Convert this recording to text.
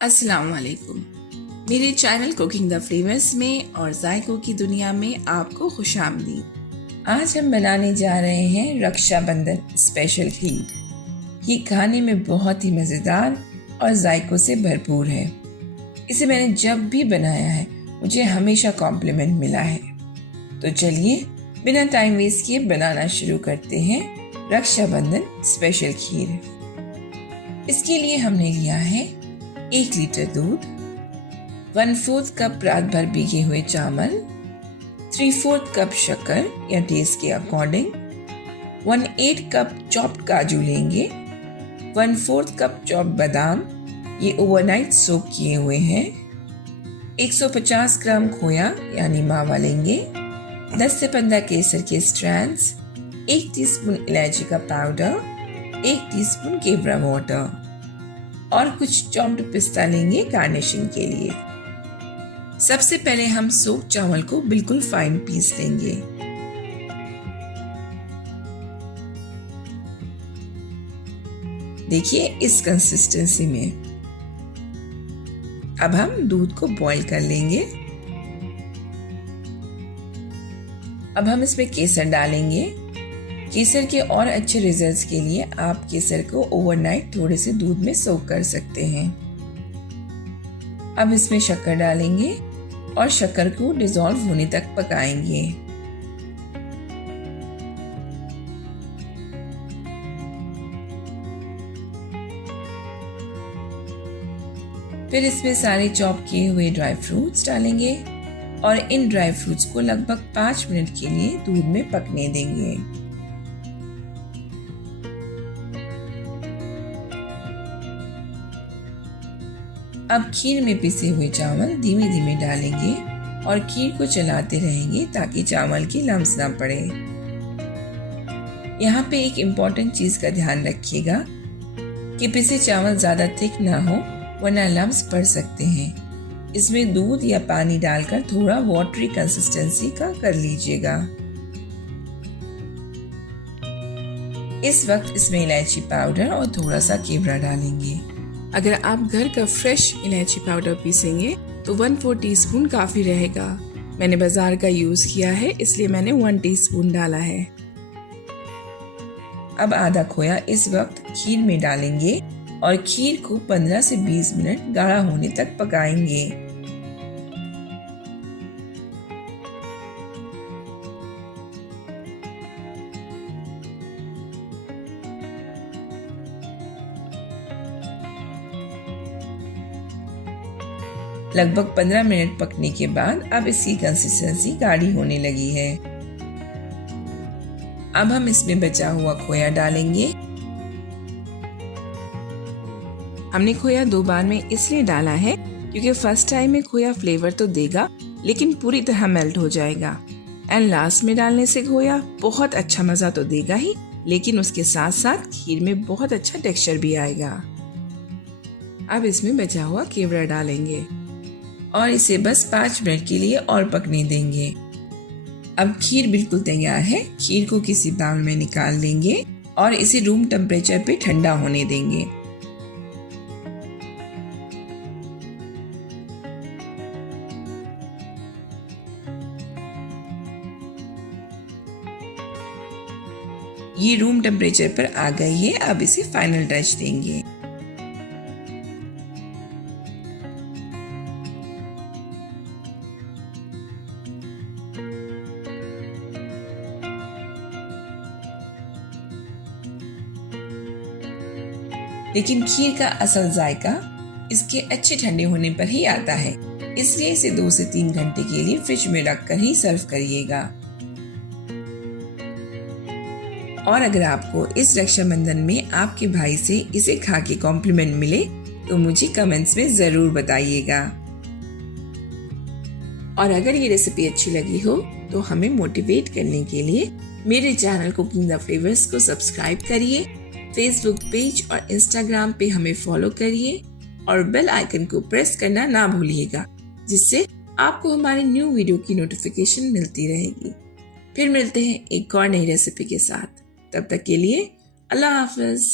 अस्सलाम वालेकुम। मेरे चैनल कुकिंग द फ्लेवर्स में और जायकों की दुनिया में आपको खुशामदीद। आज हम बनाने जा रहे हैं रक्षाबंधन स्पेशल खीर। ये खाने में बहुत ही मज़ेदार और जायकों से भरपूर है। इसे मैंने जब भी बनाया है मुझे हमेशा कॉम्प्लीमेंट मिला है। तो चलिए बिना टाइम वेस्ट किए बनाना शुरू करते हैं रक्षाबंधन स्पेशल खीर। इसके लिए हमने लिया है 1 लीटर दूध, 1/4 कप रात भर भीगे हुए चावल, 3/4 कप शक्कर या टेस्ट के अकॉर्डिंग, 1/8 कप चॉप्ड काजू लेंगे, 1/4 कप चॉप्ड बादाम, ये ओवरनाइट सोक किए हुए हैं, 150 ग्राम खोया यानी मावा लेंगे, 10 से 15 केसर के स्ट्रैंड्स, 1 टीस्पून इलायची का पाउडर, 1 टीस्पून केवड़ा वाटर और कुछ चॉप्ड पिस्ता लेंगे गार्निशिंग के लिए। सबसे पहले हम सोक चावल को बिल्कुल फाइन पीस लेंगे। देखिए इस कंसिस्टेंसी में। अब हम दूध को बॉईल कर लेंगे। अब हम इसमें केसर डालेंगे। केसर के और अच्छे रिजल्ट्स के लिए आप केसर को ओवरनाइट थोड़े से दूध में सोक कर सकते हैं। अब इसमें शक्कर डालेंगे और शक्कर को डिसॉल्व होने तक पकाएंगे। फिर इसमें सारे चॉप किए हुए ड्राई फ्रूट्स डालेंगे और इन ड्राई फ्रूट्स को लगभग 5 मिनट के लिए दूध में पकने देंगे। अब खीर में पिसे हुए चावल धीमे धीमे डालेंगे और खीर को चलाते रहेंगे ताकि चावल की लम्स ना पड़े। यहाँ पे एक इम्पॉर्टेंट चीज का ध्यान रखिएगा कि पिसे चावल ज्यादा थिक ना हो वरना लम्स पड़ सकते हैं। इसमें दूध या पानी डालकर थोड़ा वाटरी कंसिस्टेंसी का कर लीजिएगा। इस वक्त इसमें इलायची पाउडर और थोड़ा सा केवड़ा डालेंगे। अगर आप घर का फ्रेश इलायची पाउडर पीसेंगे तो 1/4 टीस्पून काफ़ी रहेगा। मैंने बाजार का यूज़ किया है इसलिए मैंने 1 टीस्पून डाला है। अब आधा खोया इस वक्त खीर में डालेंगे और खीर को 15 से 20 मिनट गाढ़ा होने तक पकाएंगे। लगभग 15 मिनट पकने के बाद अब इसकी कंसिस्टेंसी गाढ़ी होने लगी है। अब हम इसमें बचा हुआ खोया डालेंगे। हमने खोया 2 बार में इसलिए डाला है क्योंकि फर्स्ट टाइम में खोया फ्लेवर तो देगा लेकिन पूरी तरह मेल्ट हो जाएगा एंड लास्ट में डालने से खोया बहुत अच्छा मजा तो देगा ही लेकिन उसके साथ साथ खीर में बहुत अच्छा टेक्सचर भी आएगा। अब इसमें बचा हुआ केवड़ा डालेंगे और इसे बस 5 मिनट के लिए और पकने देंगे। अब खीर बिल्कुल तैयार है। खीर को किसी बाउल में निकाल लेंगे और इसे रूम टेम्परेचर पे ठंडा होने देंगे। ये रूम टेम्परेचर पर आ गई है। अब इसे फाइनल टच देंगे। लेकिन खीर का असल जायका इसके अच्छे ठंडे होने पर ही आता है, इसलिए इसे 2 से 3 घंटे के लिए फ्रिज में रखकर ही सर्व करिएगा। और अगर आपको इस रक्षाबंधन में आपके भाई से इसे खा के कॉम्प्लीमेंट मिले तो मुझे कमेंट्स में जरूर बताइएगा। और अगर ये रेसिपी अच्छी लगी हो तो हमें मोटिवेट करने के लिए मेरे चैनल कुकिंग द फ्लेवर्स को सब्सक्राइब करिए, फेसबुक पेज और इंस्टाग्राम पे हमें फॉलो करिए और बेल आइकन को प्रेस करना ना भूलिएगा जिससे आपको हमारी न्यू वीडियो की नोटिफिकेशन मिलती रहेगी। फिर मिलते हैं एक और नई रेसिपी के साथ। तब तक के लिए अल्लाह हाफिज।